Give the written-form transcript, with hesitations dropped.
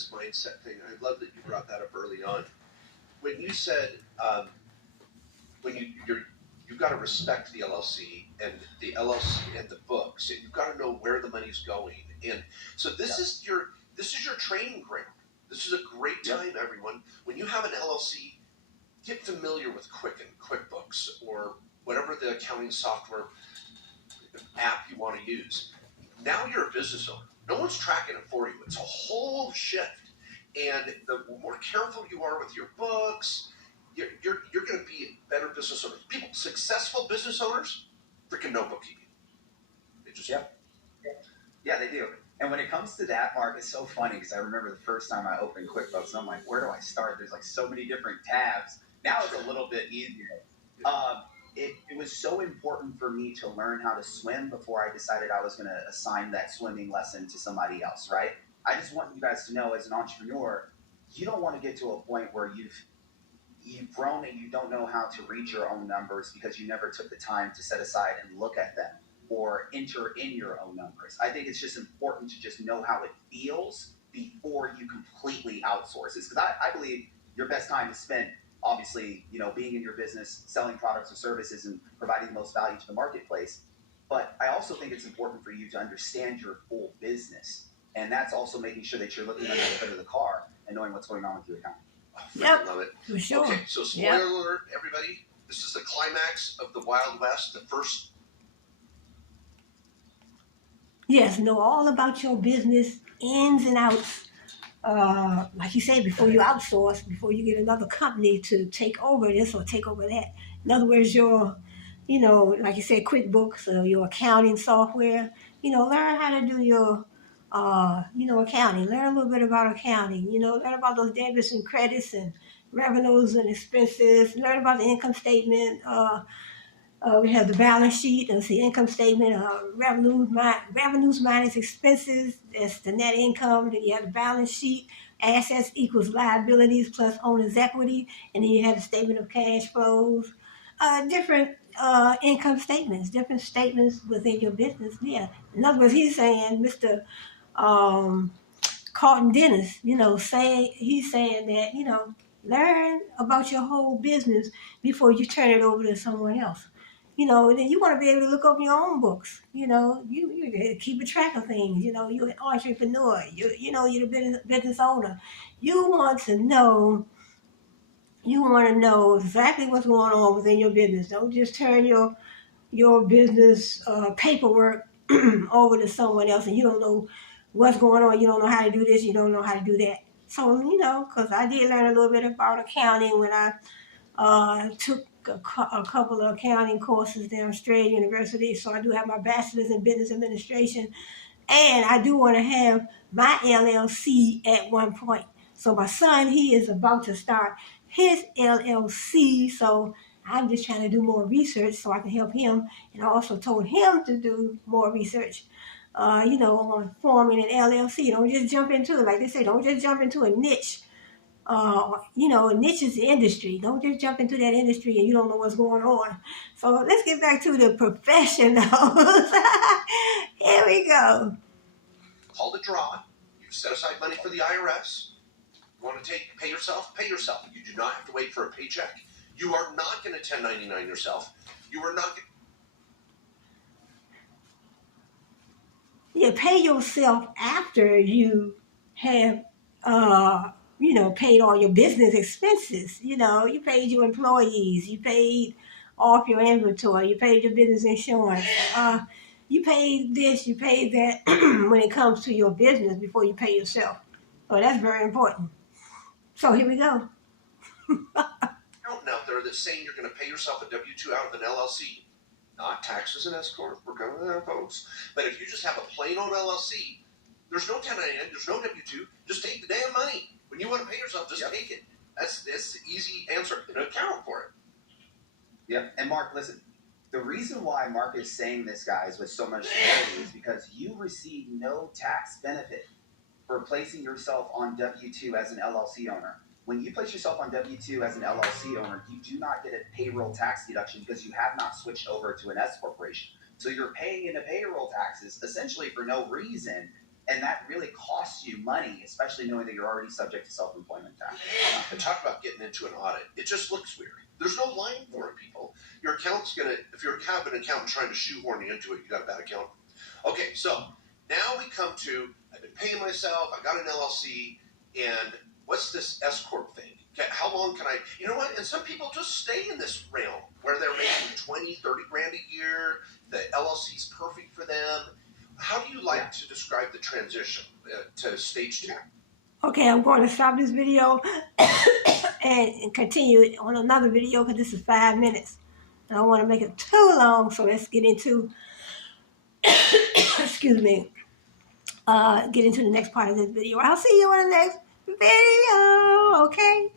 this mindset thing. I love that you brought that up early on. When you said when you've got to respect the LLC and the LLC and the books, and you've got to know where the money's going. And so this is your training ground. This is a great time, everyone. When you have an LLC, get familiar with Quicken, QuickBooks, or whatever the accounting software app you want to use. Now you're a business owner. No one's tracking it for you. It's a whole shift. And the more careful you are with your books, you're going to be a better business owner. People, successful business owners, freaking no bookkeeping. They just Yeah, they do. And when it comes to that, Mark, it's so funny because I remember the first time I opened QuickBooks, and I'm like, where do I start? There's like so many different tabs. Now it's a little bit easier. It was so important for me to learn how to swim before I decided I was going to assign that swimming lesson to somebody else, right? I just want you guys to know, as an entrepreneur, you don't want to get to a point where you've grown and you don't know how to read your own numbers because you never took the time to set aside and look at them or enter in your own numbers. I think it's just important to just know how it feels before you completely outsource this. Because I believe your best time is spent, obviously, being in your business, selling products or services and providing the most value to the marketplace. But I also think it's important for you to understand your full business. And that's also making sure that you're looking under the hood of the car and knowing what's going on with your account. I love it. For sure. Okay, so spoiler alert, everybody. This is the climax of the Wild West, the first. Yes, know all about your business ins and outs. Like you said, before you outsource, before you get another company to take over this or take over that. In other words, like you said, QuickBooks or your accounting software. Learn how to do your, accounting. Learn a little bit about accounting. Learn about those debits and credits and revenues and expenses. Learn about the income statement. We have the balance sheet. That's the income statement. Revenues minus expenses. That's the net income. Then you have the balance sheet. Assets equals liabilities plus owner's equity. And then you have the statement of cash flows. Different income statements. Different statements within your business. Yeah. In other words, he's saying, Mr. Carlton Dennis, he's saying that, learn about your whole business before you turn it over to someone else. Then you want to be able to look over your own books. You keep a track of things. You're an entrepreneur. You're the business owner. You want to know exactly what's going on within your business. Don't just turn your business paperwork over to someone else and you don't know what's going on. You don't know how to do this. You don't know how to do that. So, because I did learn a little bit about accounting when I took a couple of accounting courses down Strayer University. So I do have my bachelor's in business administration. And I do want to have my LLC at one point. So my son, he is about to start his LLC. So I'm just trying to do more research so I can help him. And I also told him to do more research, on forming an LLC. Don't just jump into it. Like they say, don't just jump into a niche. A niche is the industry. Don't just jump into that industry and you don't know what's going on. So let's get back to the professionals. Here we go. Call the draw. You set aside money for the IRS. You want to pay yourself? Pay yourself. You do not have to wait for a paycheck. You are not going to 1099 yourself. You are not. You pay yourself after you have, paid all your business expenses. You paid your employees. You paid off your inventory. You paid your business insurance. You paid this. You paid that when it comes to your business before you pay yourself. So that's very important. So here we go. Out there that's saying you're going to pay yourself a W-2 out of an LLC. Not taxes and S corp. We're going to folks. But if you just have a plain old LLC, there's no 1099, there's no W-2. Just take the damn money. When you want to pay yourself, just take it. That's the easy answer. And account for it. Yep. And Mark, listen. The reason why Mark is saying this, guys, with so much clarity is because you receive no tax benefit for placing yourself on W-2 as an LLC owner. When you place yourself on W-2 as an LLC owner, you do not get a payroll tax deduction because you have not switched over to an S corporation. So you're paying into payroll taxes essentially for no reason. And that really costs you money, especially knowing that you're already subject to self-employment tax. And talk about getting into an audit. It just looks weird. There's no line for it, people. Your accountant's gonna, if you have an accountant trying to shoehorn you into it, you got a bad accountant. Okay, so now we come to, I've been paying myself, I got an LLC, and what's this S Corp thing? Okay, how long can I, you know what? And some people just stay in this realm where they're making 20, 30 grand a year. The LLC's perfect for them. How do you like to describe the transition to stage 2? Okay, I'm going to stop this video and continue on another video because this is 5 minutes. I don't want to make it too long, so let's get into, excuse me, get into the next part of this video. I'll see you in the next video, okay?